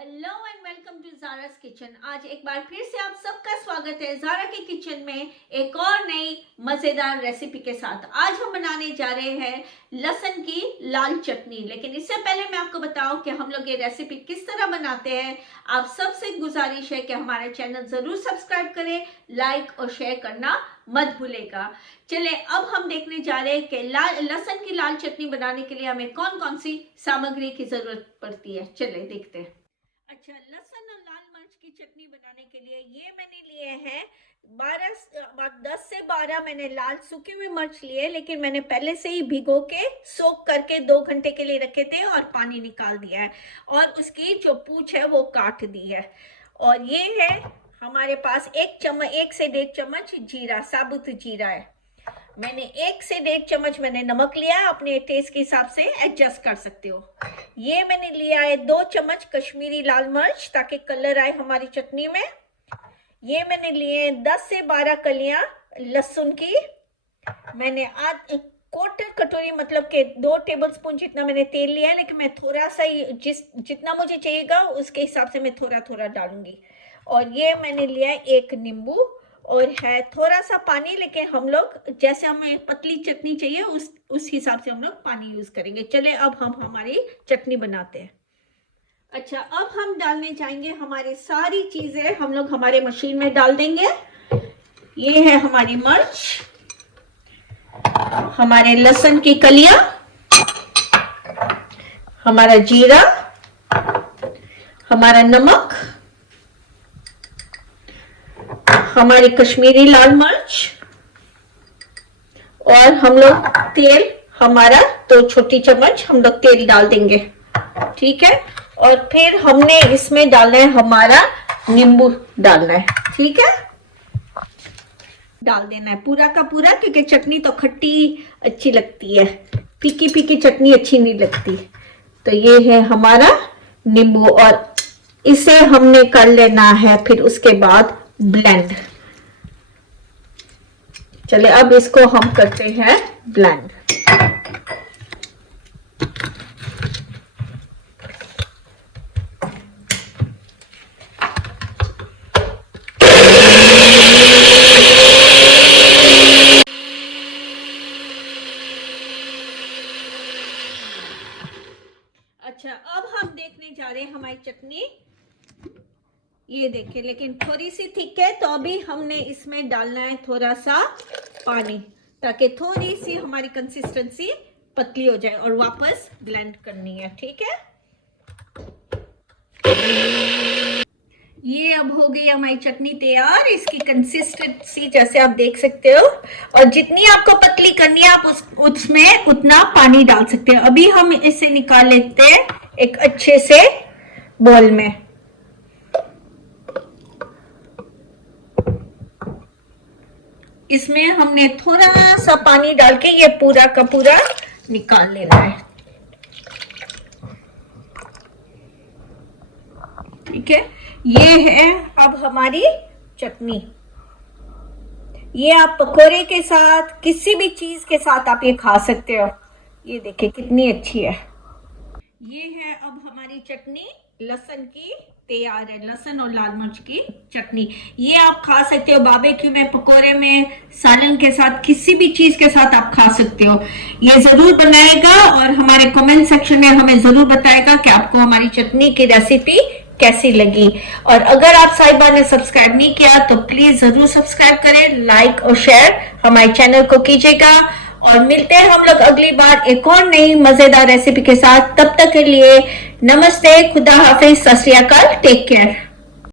Hello and welcome to Zara's kitchen. आज एक बार फिर से आप सबका स्वागत है ज़ारा के किचन में एक और नई मज़ेदार रेसिपी के साथ। आज हम बनाने जा रहे हैं लहसुन की लाल चटनी। लेकिन इससे पहले मैं आपको बताऊं कि हम लोग ये रेसिपी किस तरह बनाते हैं। आप सबसे गुजारिश है कि हमारा चैनल ज़रूर सब्सक्राइब करें, लाइक और शेयर करना मत भूलेगा। चले अब हम देखने जा रहे हैं कि लहसुन की लाल चटनी बनाने के लिए हमें कौन कौन सी सामग्री की ज़रूरत पड़ती है। चले देखते हैं। अच्छा, लहसुन और लाल मिर्च की चटनी बनाने के लिए ये मैंने लिए हैं 10 से 12 मैंने लाल सूखे हुए मिर्च लिए, लेकिन मैंने पहले से ही भिगो के सोक करके 2 घंटे के लिए रखे थे और पानी निकाल दिया है और उसकी जो पूंछ है वो काट दी है। और ये है हमारे पास 1 से 1.5 चम्मच जीरा, साबुत जीरा है। मैंने 1 से 1.5 चम्मच मैंने नमक लिया है, अपने टेस्ट के हिसाब से एडजस्ट कर सकते हो। ये मैंने लिया है 2 चम्मच कश्मीरी लाल मिर्च ताकि कलर आए हमारी चटनी में। ये मैंने लिए हैं 10 से 12 कलियां लहसुन की। मैंने क्वार्टर कटोरी मतलब के 2 टेबलस्पून जितना मैंने तेल लिया है, लेकिन मैं थोड़ा सा ही जितना मुझे चाहिएगा उसके हिसाब से मैं थोड़ा थोड़ा डालूंगी। और ये मैंने लिया है 1 नींबू और है थोड़ा सा पानी, लेकिन हम लोग जैसे हमें पतली चटनी चाहिए उस हिसाब से हम लोग पानी यूज करेंगे। चले अब हम हमारी चटनी बनाते हैं। अच्छा, अब हम डालने जाएंगे हमारी सारी चीजें हम लोग हमारे मशीन में डाल देंगे। ये है हमारी मिर्च, हमारे लहसुन की कलियां, हमारा जीरा, हमारा नमक, हमारी कश्मीरी लाल मिर्च और हम लोग तेल, हमारा 2 छोटी चम्मच हम लोग तेल डाल देंगे। ठीक है, और फिर हमने इसमें डालना है हमारा नींबू डालना है। ठीक है, डाल देना है पूरा का पूरा, क्योंकि चटनी तो खट्टी अच्छी लगती है, फीकी फीकी चटनी अच्छी नहीं लगती। तो ये है हमारा नींबू और इसे हमने कर लेना है फिर उसके बाद ब्लेंड। चले अब इसको हम करते हैं ब्लेंड। अच्छा, अब हम देखने जा रहे हैं हमारी चटनी। ये देखिए, लेकिन थोड़ी सी थिक है तो अभी हमने इसमें डालना है थोड़ा सा पानी ताकि थोड़ी सी हमारी कंसिस्टेंसी पतली हो जाए और वापस ब्लेंड करनी है। ठीक है, ये अब हो गई हमारी चटनी तैयार। इसकी कंसिस्टेंसी जैसे आप देख सकते हो, और जितनी आपको पतली करनी है आप उसमें उतना पानी डाल सकते हो। अभी हम इसे निकाल लेते हैं एक अच्छे से बोल में। इसमें हमने थोड़ा सा पानी डाल के ये पूरा का पूरा निकाल लेना है। ठीक है, ये है अब हमारी चटनी। ये आप पकोड़े के साथ किसी भी चीज के साथ आप ये खा सकते हो। ये देखिए कितनी अच्छी है। ये है अब हमारी चटनी लहसुन की तैयार है, लहसुन और लाल मिर्च की चटनी। ये आप खा सकते हो बारबेक्यू में, पकोड़े में, सालन के साथ, किसी भी चीज के साथ आप खा सकते हो। ये जरूर बनाएगा और हमारे कमेंट सेक्शन में हमें जरूर बताएगा कि आपको हमारी चटनी की रेसिपी कैसी लगी। और अगर आप साहिबा ने सब्सक्राइब नहीं किया तो प्लीज जरूर सब्सक्राइब करें, लाइक और शेयर हमारे चैनल को कीजिएगा। और मिलते हैं हम लोग अगली बार एक और नई मजेदार रेसिपी के साथ। तब तक के लिए नमस्ते, खुदा हाफिज, सत श्री अकाल, टेक केयर।